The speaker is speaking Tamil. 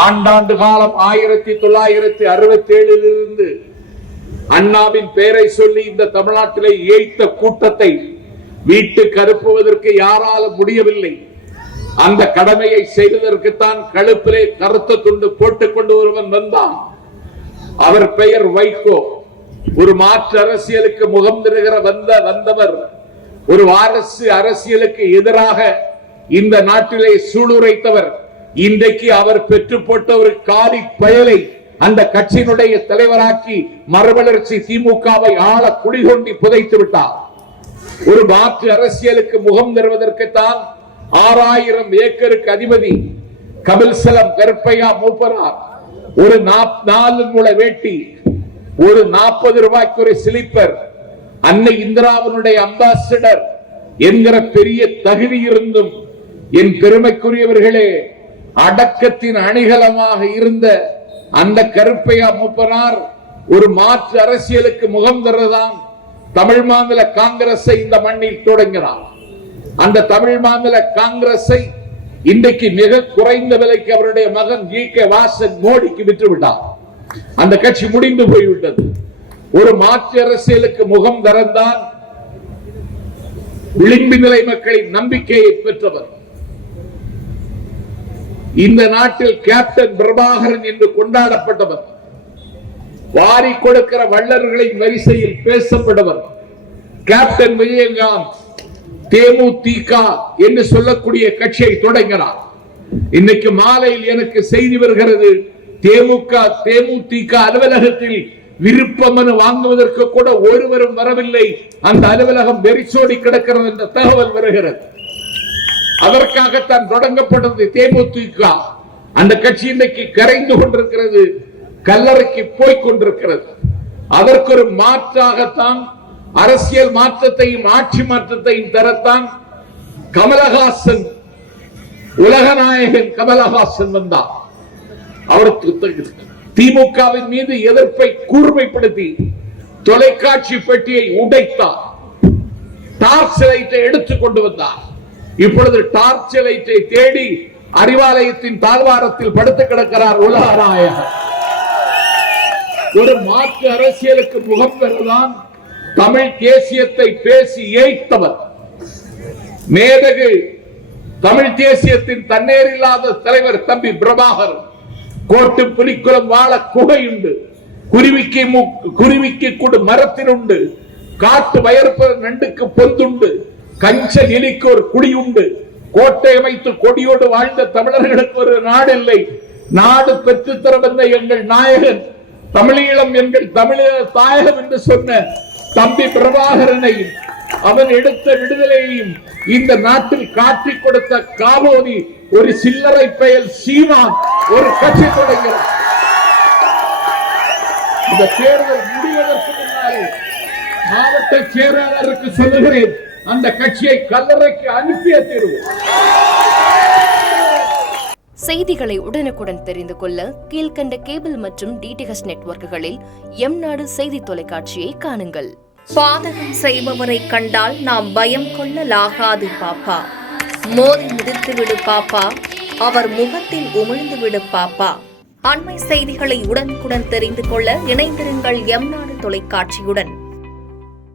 ஆண்டாண்டு காலம் 1967 அண்ணாவின் பெயரை சொல்லி இந்த தமிழ்நாட்டிலே ஏய்த்த கூட்டத்தை வீட்டுக்கு அனுப்புவதற்கு யாராலும் முடியவில்லை. அந்த கடமையை செய்வதற்குத்தான் கழுப்பிலே கருத்த துண்டு போட்டுக் கொண்டு ஒருவன் வந்தான். அவர் பெயர் வைகோ. ஒரு மாற்று அரசியலுக்கு முகம் தருகிற வந்தவர் ஒரு வாரிசு அரசியலுக்கு எதிராக இந்த நாட்டிலே சூளுரைத்தவர். இன்றைக்கு அவர் பெற்று போட்ட ஒரு காலி பயலை அந்த கட்சியினுடைய தலைவராக்கி மறுமலர்ச்சி திமுகவை ஆள குடிகொண்டி புதைத்து விட்டார். ஒரு மாற்று அரசியலுக்கு முகம் தருவதற்குத்தான் 6000 ஏக்கருக்கு அதிபதி கபில்சலம் கருப்பையா மூப்பனார் ஒரு 4 முழ வேட்டி, ஒரு 40 ரூபாய்க்கு ஒரு ஸ்லிப்பர், அன்னை இந்திராவினுடைய அம்பாசிடர் என்கிற பெரிய தகுதி இருந்தும் என் பெருமைக்குரியவர்களே அடக்கத்தின் அணிகலமாக இருந்த அந்த கருப்பையா மூப்பனார் ஒரு மாற்று அரசியலுக்கு முகம் தரதான் தமிழ் மாநில காங்கிரஸை இந்த மண்ணில் தொடங்கினார். அந்த தமிழ் மாநில காங்கிரஸை இன்றைக்கு மிக குறைந்த விலைக்கு அவருடைய மகன் ஜி.கே. வாசன் மோடிக்கு விற்றுவிட்டார். அந்த கட்சி முடிந்து போய்விட்டது. ஒரு மாற்று அரசியலுக்கு முகம் தரந்தான் விளிம்பு நிலை மக்களின் நம்பிக்கையை பெற்றவர். இந்த நாட்டில் கேப்டன் பிரபாகரன் என்று கொண்டாடப்பட்டவர், வாரி கொடுக்கிற வள்ளல்களின் வரிசையில் பேசப்பட்டவர் கேப்டன் விஜயகாந்த் தேமுதிக என்று சொல்லக்கூடிய கட்சியை தொடங்கினார். இன்னைக்கு மாலையில் எனக்கு செய்தி வருகிறது, தேமுதிக அலுவலகத்தில் விருப்ப மனு வாங்குவதற்கு கூட ஒருவரும் வரவில்லை. அந்த அலுவலகம் வெறிச்சோடி கிடக்கிறது என்ற தகவல் வருகிறது. அதற்காகத்தான் தொடங்கப்பட்டது தேமுதிக. அந்த கட்சி இன்றைக்கு கரைந்து கொண்டிருக்கிறது, கல்லறைக்கு போய் கொண்டிருக்கிறது. அதற்கு ஒரு மாற்றாகத்தான் அரசியல் மாற்றத்தையும் ஆட்சி மாற்றத்தையும் தரத்தான் கமலஹாசன், உலகநாயகன் கமலஹாசன் வந்தார். அவர் திமுகவின் மீது எதிர்ப்பை கூர்மைப்படுத்தி தொலைக்காட்சி பெட்டியை உடைத்தார். டார்ச் லைட்டை எடுத்துக் கொண்டு வந்தார். இப்பொழுது டார்ச் லைட்டை தேடி அறிவாலயத்தின் தாழ்வாரத்தில் படுத்து கிடக்கிறார் உலகநாயகன். ஒரு மாற்று அரசியலுக்கு முகம் பெறதான் தமிழ் தேசியத்தை பேசி ஏய்த்தவர் மேதகு தமிழ் தேசியத்தின் தண்ணீர் இல்லாத தலைவர் தம்பி பிரபாகரன். கோட்டு புலிக்குளம் வாழ குகையுண்டு, குருவிக்கு கூடு மரத்தினுண்டு, காட்டு வயற்ப நண்டுக்கு பொந்துண்டு, கஞ்ச எலிக்கு ஒரு குடியுண்டு, கோட்டை அமைத்து கொடியோடு வாழ்ந்த தமிழர்களுக்கு ஒரு நாடு இல்லை. நாடு பெற்றுத்தர வந்த எங்கள் நாயகன், தமிழீழம் எங்கள் தமிழீழ தாயகம் என்று சொன்ன தம்பி பிரபாகரனையும் அவன் எடுத்த விடுதலையையும் இந்த நாட்டில் காட்டிக் கொடுத்த காவோதி ஒரு சில்லறை பெயர் சீமான் ஒரு கட்சி தொடங்கிறார். இந்த தேர்தல் முடிவதற்கு முன்னாலே மாவட்ட செயலாளருக்கு சொல்லுகிறேன், அந்த கட்சியை கல்லறைக்கு அனுப்பிய தீர்வோம். செய்திகளை உடனுக்குடன் தெரிந்து கொள்ள கீழ்கண்ட கேபிள் மற்றும் டிடிஎச் நெட்வொர்க்குகளில் எம் நாடு செய்தி தொலைக்காட்சியை காணுங்கள். பாதகம் செய்பவரை கண்டால் நாம் பயம் கொள்ளலாகாது பாப்பா. மோதி மிதித்து விடு பாப்பா, அவர் முகத்தில் உமிழ்ந்து விடு பாப்பா. அண்மை செய்திகளை உடனுக்குடன் தெரிந்து கொள்ள இணைந்திருங்கள் எம் நாடு தொலைக்காட்சியுடன்.